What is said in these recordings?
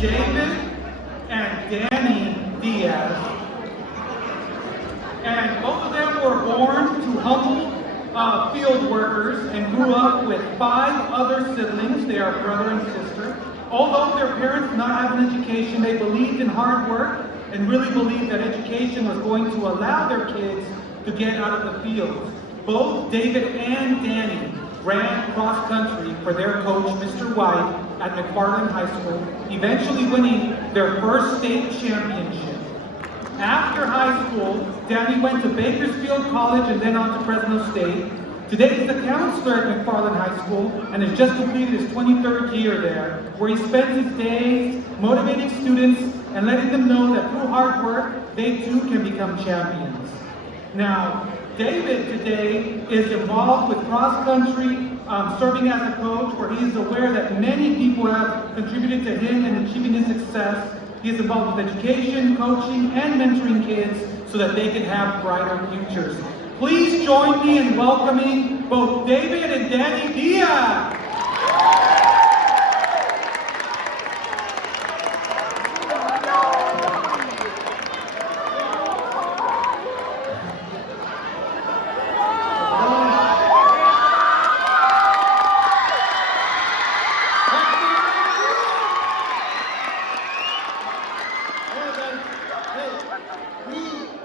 David and Danny Diaz. And both of them were born to humble field workers and grew up with 5 other siblings. They are brother and sister. Although their parents did not have an education, they believed in hard work and really believed that education was going to allow their kids to get out of the fields. Both David and Danny ran cross country for their coach, Mr. White, at McFarland High School, eventually winning their first state championship. After high school, Danny went to Bakersfield College and then on to Fresno State. Today he's a counselor at McFarland High School and has just completed his 23rd year there, where he spends his days motivating students and letting them know that through hard work, they too can become champions. Now, David today is involved with cross country, serving as a coach, where he is aware that many people have contributed to him in achieving his success. He is involved with education, coaching, and mentoring kids so that they can have brighter futures. Please join me in welcoming both David and Danny Diaz.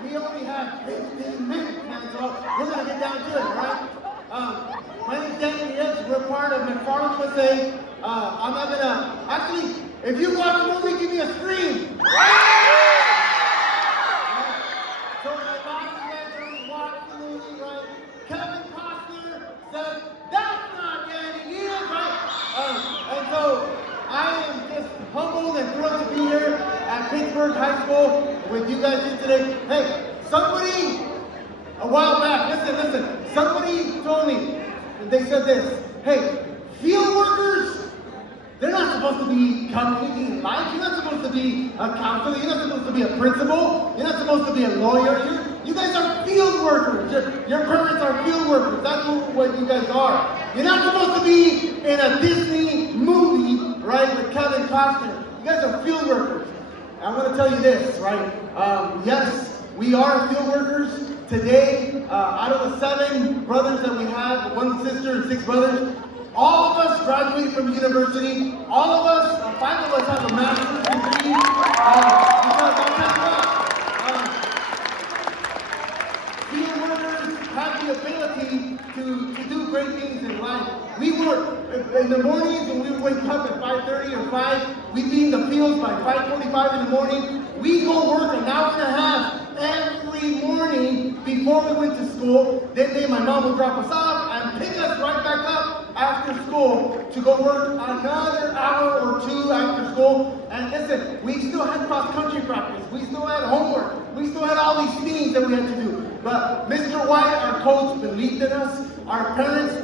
We only have 15 minutes, man, so we're going to get down to it, right? My name's Danny Diaz. We're part of McFarland USA. I'm not going to... Actually, if you watch the movie, give me a scream. So my boss guys watch the movie, right? Kevin Costner said, that's not Danny Diaz, right? And so I am just humbled and thrilled to be here at Pittsburg High School with you guys here today. Hey, somebody, a while back, listen, somebody told me, they said this, hey, field workers, they're not supposed to become anything in life. You're not supposed to be a counselor. You're not supposed to be a principal. You're not supposed to be a lawyer. You guys are field workers. Your parents are field workers. That's what you guys are. You're not supposed to be in a Disney movie, right, with Kevin Costner. You guys are field workers. I want to tell you this, right? Yes, we are field workers. Today, out of the 7 brothers that we have, 1 sister and 6 brothers, all of us graduated from university. All of us, 5 of us have a master's degree. Because I'll tell you what, field workers have the ability to do great things in life. We work in the mornings when we wake up at 5:30 or 5. We'd be in the fields by 5:45 in the morning. We go work an hour and a half every morning before we went to school. Then my mom would drop us off and pick us right back up after school to go work another hour or 2 after school. And listen, we still had cross-country practice. We still had homework. We still had all these things that we had to do. But Mr. White, our coach, believed in us. Our parents,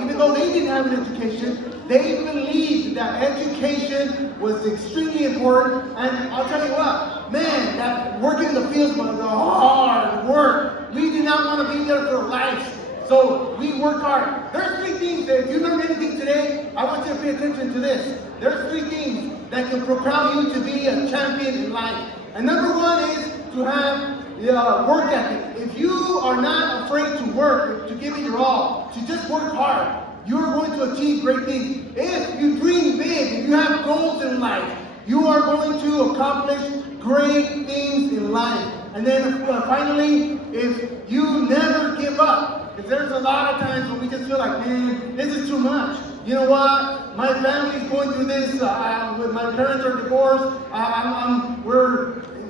even though they didn't have an education, they believed that education was extremely important. And I'll tell you what, man, that working in the fields was hard work. We did not want to be there for life. So we work hard. There's 3 things that if you learned anything today, I want you to pay attention to this. There's 3 things that can propel you to be a champion in life. And number 1 is to have work ethic. If you are not afraid to work, to give it your all, to just work hard, you are going to achieve great things. If you dream big, if you have goals in life, you are going to accomplish great things in life. And then finally, if you never give up, because there's a lot of times when we just feel like, man, this is too much. You know what? My family's going through this. My parents are divorced.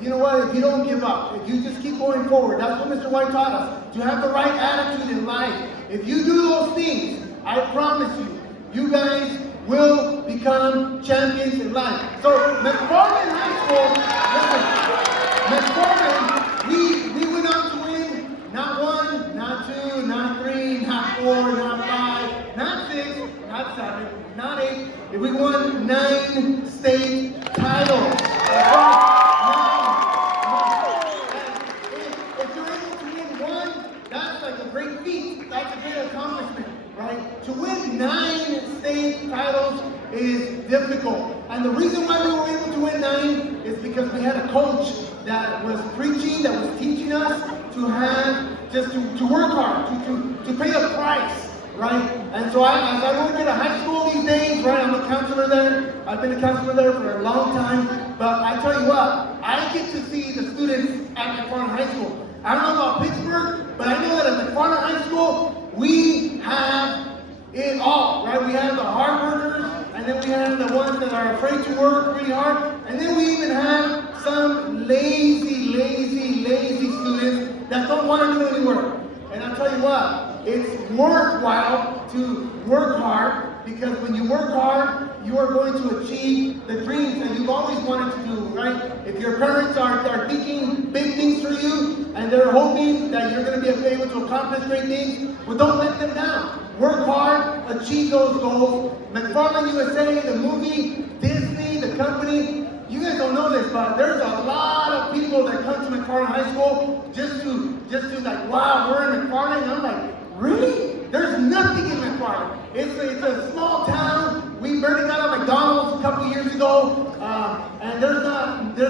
You know what? If you don't give up, if you just keep going forward, that's what Mr. White taught us. To have the right attitude in life. If you do those things, I promise you, you guys will become champions in life. So McFarland High School, listen, McFarland, we went on to win not 1, not 2, not 3, not 4, not 5, not 6, not 7, not 8. We won 9 state titles. If you're able to win 1, that's like a great feat. That's a great accomplishment, right? To win 9 state titles is difficult. And the reason why we were able to coach that was preaching, that was teaching us to have, just to work hard, to pay a price, right? And so as I work at a high school these days, right, I'm a counselor there. I've been a counselor there for a long time. But I tell you what, I get to see the students at McFarland High School. I don't know about Pittsburgh, but I know that at McFarland High School, we have it all, right? We have the hard workers, and then we have the ones that are afraid to work really hard, and then we even have some lazy students that don't want to do any work. And I'll tell you what, it's worthwhile to work hard, because when you work hard, you are going to achieve the dreams that you've always wanted to do, right? If your parents are thinking big things for you, and they're hoping that you're going to be able to accomplish great things, well, don't let them down. Work hard, achieve those goals. McFarland USA, the movie, Disney, the company, you guys don't know this, but there's a lot of people that come to McFarland High School just to like, wow, we're in McFarland. And I'm like, really? There's nothing in McFarland. It's a small town. We barely got a McDonald's a couple years ago, and there's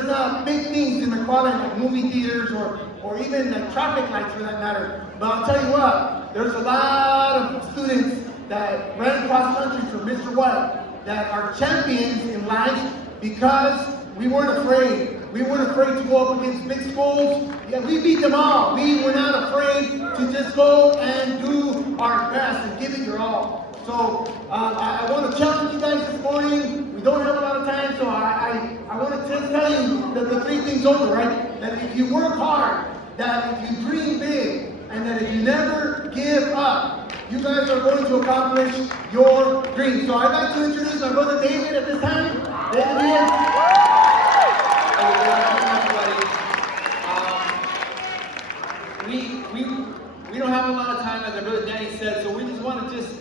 not big things in McFarland like movie theaters or even like traffic lights for that matter. But I'll tell you what, there's a lot of students that ran cross country for Mr. White that are champions in life because we weren't afraid. We weren't afraid to go up against big schools. Yeah, we beat them all. We were not afraid to just go and do our best and give it your all. So I want to challenge you guys this morning. We don't have a lot of time, so I want to just tell you that the three things over, right? That if you work hard, that if you dream big, and that if you never give up, you guys are going to accomplish your dreams. So I'd like to introduce my brother David at this time. David, Diaz. We don't have a lot of time, as our brother Danny said, so we just want to just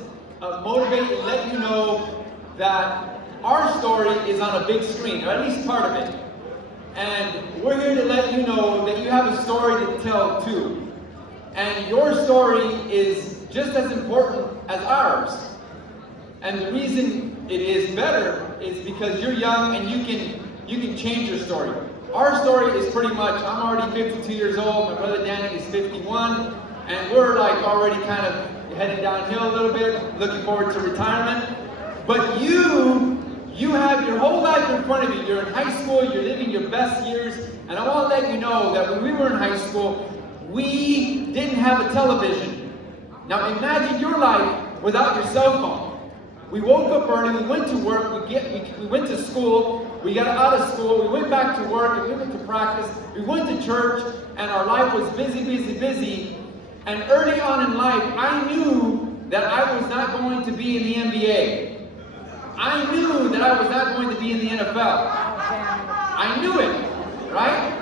motivate and let you know that our story is on a big screen, or at least part of it. And we're here to let you know that you have a story to tell too. And your story is just as important as ours. And the reason it is better is because you're young and you can change your story. Our story is pretty much, I'm already 52 years old, my brother Danny is 51, and we're like already kind of heading downhill a little bit, looking forward to retirement. But you have your whole life in front of you. You're in high school, you're living your best years, and I want to let you know that when we were in high school, we didn't have a television. Now imagine your life without your cell phone. We woke up early, we went to work, we went to school, we got out of school, we went back to work, we went to practice, we went to church, and our life was busy. And early on in life, I knew that I was not going to be in the NBA. I knew that I was not going to be in the NFL. I knew it, right?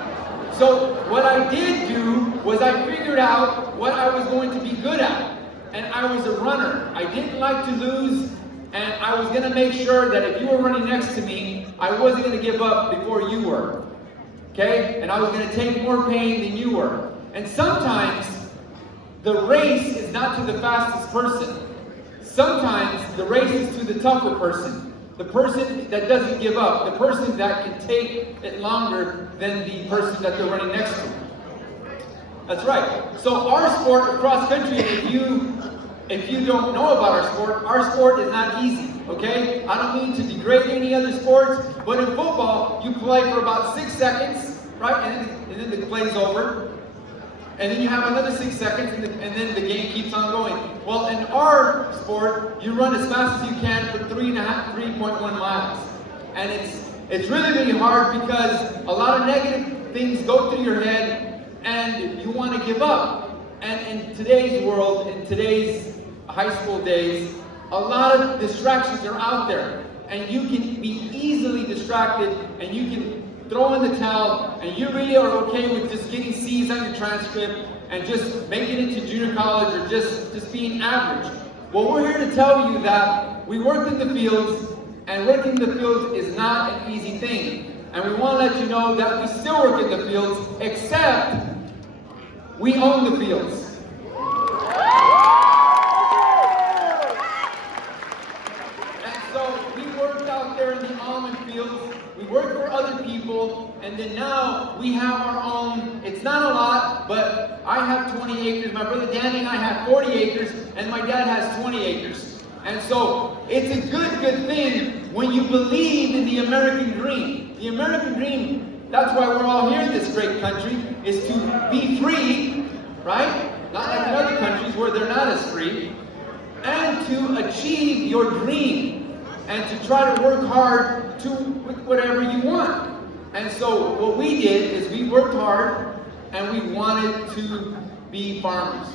So what I did do was I figured out what I was going to be good at. And I was a runner. I didn't like to lose. And I was going to make sure that if you were running next to me, I wasn't going to give up before you were. Okay? And I was going to take more pain than you were. And sometimes the race is not to the fastest person. Sometimes the race is to the tougher person. The person that doesn't give up. The person that can take it longer than the person that they're running next to. That's right. So our sport, cross country, if you don't know about our sport is not easy, okay? I don't mean to degrade any other sports, but in football, you play for about 6 seconds, right? And then the play's over. And then you have another 6 seconds, and then the game keeps on going. Well, in our sport, you run as fast as you can for 3.1 miles. And it's really hard because a lot of negative things go through your head, and you want to give up. And in today's world, in today's high school days, a lot of distractions are out there. And you can be easily distracted, and you can throw in the towel, and you really are okay with just getting C's on your transcript and just making it to junior college or just being average. Well, we're here to tell you that we worked in the fields, and working in the fields is not an easy thing. And we want to let you know that we still work in the fields, except we own the fields. And so we worked out there in the almond fields. We worked for other people. people, and then now we have our own. It's not a lot, but I have 20 acres. My brother Danny and I have 40 acres, and my dad has 20 acres. And so it's a good thing when you believe in the American dream. The American dream, that's why we're all here in this great country, is to be free, right? Not like in other countries where they're not as free. And to achieve your dream. And to try to work hard to whatever you want. And so what we did is we worked hard and we wanted to be farmers.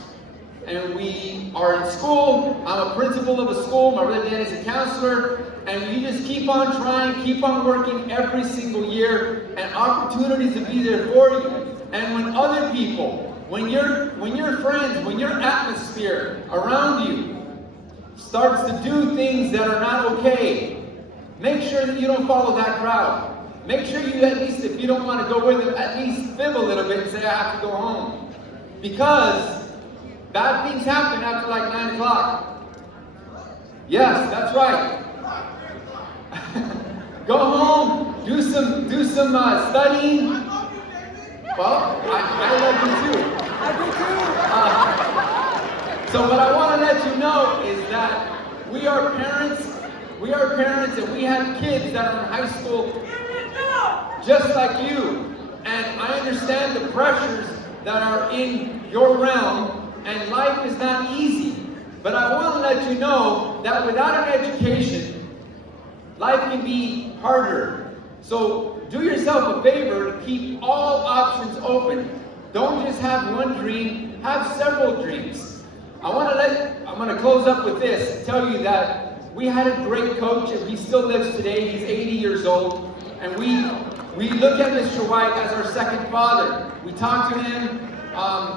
And we are in school. I'm a principal of a school. My brother Dan is a counselor. And you just keep on trying, keep on working every single year, and opportunities will be there for you. And when other people, when your friends, when your atmosphere around you starts to do things that are not okay, make sure that you don't follow that crowd. Make sure you at least, if you don't want to go with them, at least fib a little bit and say, I have to go home. Because bad things happen after like 9 o'clock. Yes, that's right. Go home, do some studying. Well, I love you too. I do too. So what I want to let you know is that we are parents, and we have kids that are in high school just like you. And I understand the pressures that are in your realm, and life is not easy. But I want to let you know that without an education, life can be harder. So do yourself a favor to keep all options open. Don't just have one dream, have several dreams. I'm going to close up with this and tell you that we had a great coach, and he still lives today. He's 80 years old, and we look at Mr. White as our second father. We talk to him,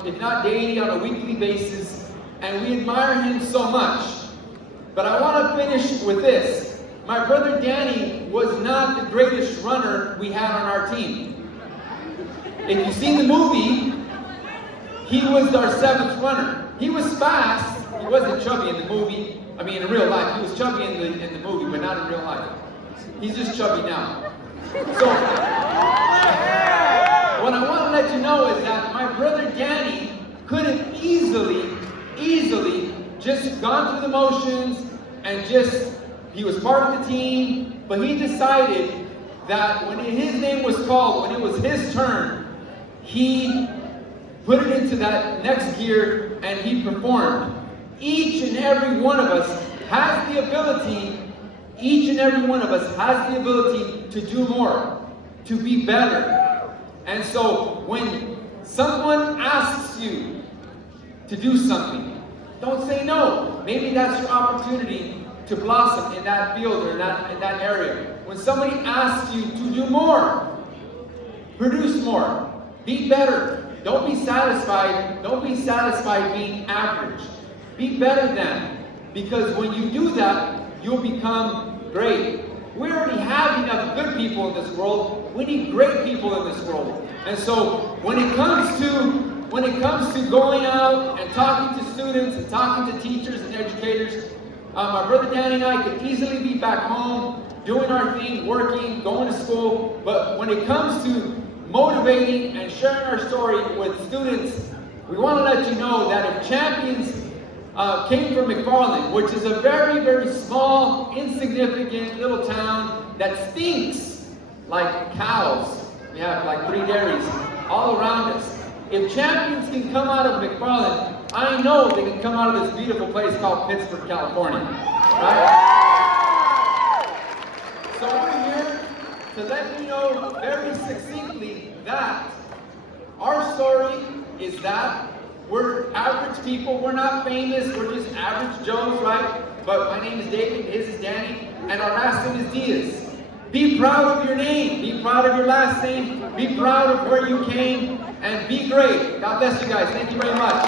if not daily, on a weekly basis, and we admire him so much. But I want to finish with this. My brother Danny was not the greatest runner we had on our team. If you've seen the movie, he was our 7th runner. He was fast. He wasn't chubby in the movie. I mean, in real life. He was chubby in the movie, but not in real life. He's just chubby now. So, what I want to let you know is that my brother Danny could have easily just gone through the motions and he was part of the team, but he decided that when his name was called, when it was his turn, he put it into that next gear and he performed. Each and every one of us has the ability, to do more, to be better. And so when someone asks you to do something, don't say no. Maybe that's your opportunity to blossom in that field or in that area. When somebody asks you to do more, produce more, be better. Don't be satisfied. Don't be satisfied being average. Be better than. Because when you do that, you'll become great. We already have enough good people in this world. We need great people in this world. And so when it comes to going out and talking to students and talking to teachers and educators, my brother Danny and I could easily be back home, doing our thing, working, going to school. But when it comes to motivating and sharing our story with students, we want to let you know that if Champions came from McFarland, which is a very, very small, insignificant little town that stinks like cows. We have like 3 dairies all around us. If Champions can come out of McFarland, I know they can come out of this beautiful place called Pittsburg, California. Right? So we're here to let you know very succinctly that our story is that we're average people. We're not famous. We're just average Joes, right? But my name is David, his is Danny, and our last name is Diaz. Be proud of your name. Be proud of your last name. Be proud of where you came, and be great. God bless you guys. Thank you very much.